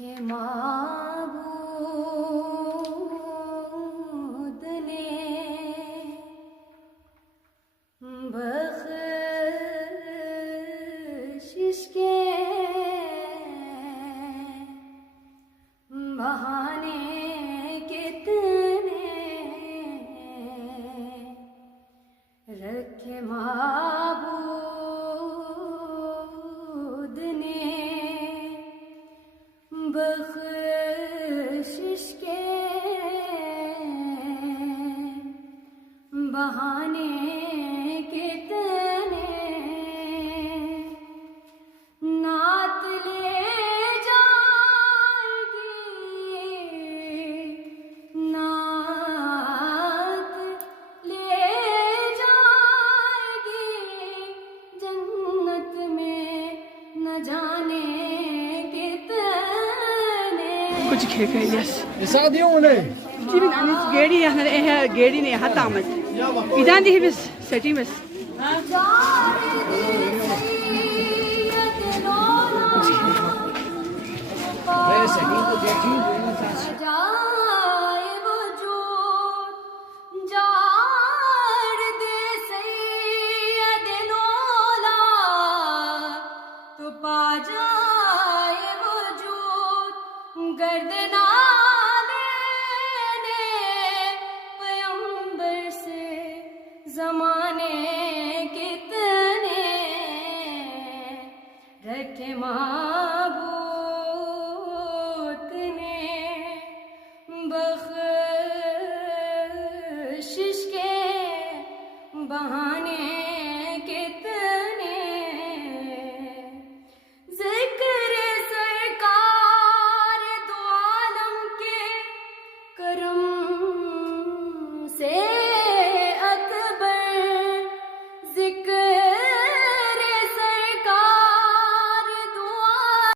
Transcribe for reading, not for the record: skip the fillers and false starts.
رکھے معبود نے بخشش کے بہانے کتنے رکھے معبود نے بخشش کے بہانے کتنے نعت لے جائے گی نعت لے جائے گی جنت میں نہ جانے کچھ کھیکھیس Saadione. جیبن انس گیڑی گیڑی نے ہاتھ آمد ادان دی بس سٹی بس Beh, sei vinto 10.